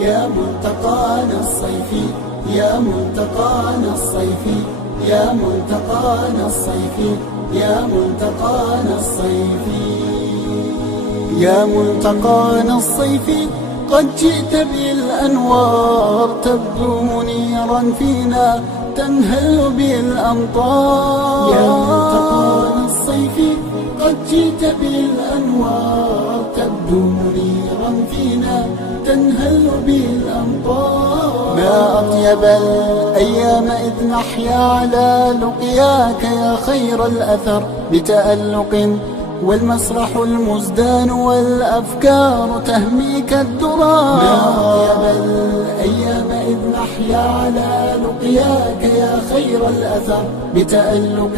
يا ملتقانا الصيفي، يا ملتقانا الصيفي، يا ملتقانا الصيفي، يا ملتقانا الصيفي، يا ملتقانا الصيفي. قد جئت بالأنوار تبدو منيرا فينا تنهل بالأمطار. يا ملتقانا الصيفي قد جئت بالأنوار تبدو منيرا فينا تنهل بالأمطار. ما أطيب الأيام إذ نحيا على لقياك يا خير الأثر بتألق، والمسرح المزدان والأفكار تهميك الدرار. ما أطيب الأيام إذ نحيا على لقياك يا خير الأثر بتألق،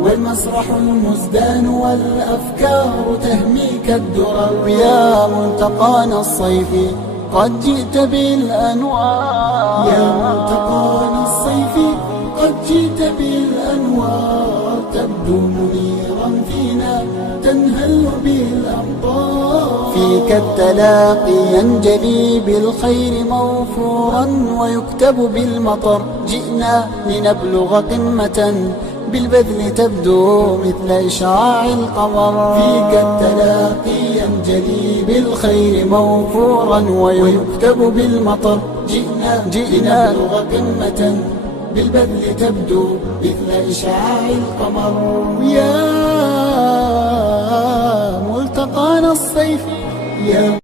والمسرح المزدان والأفكار تهميك الدرر. يا ملتقانا الصيفي قد جئت بالأنوار، يا ملتقانا الصيفي قد جئت بالأنوار تبدو منيرا فينا تنهل بالأمطار. فيك التلاقي ينجلي بالخير موفورا ويكتب بالمطر. جئنا لنبلغ قمة بالبذل تبدو مثل إشعاع القمر. فيك التلاقي ينجلي بالخير موفورا ويكتب بالمطر. جئنا لنبلغ قمة بالبذل تبدو مثل إشعاع القمر. يا ملتقانا الصيفي، يا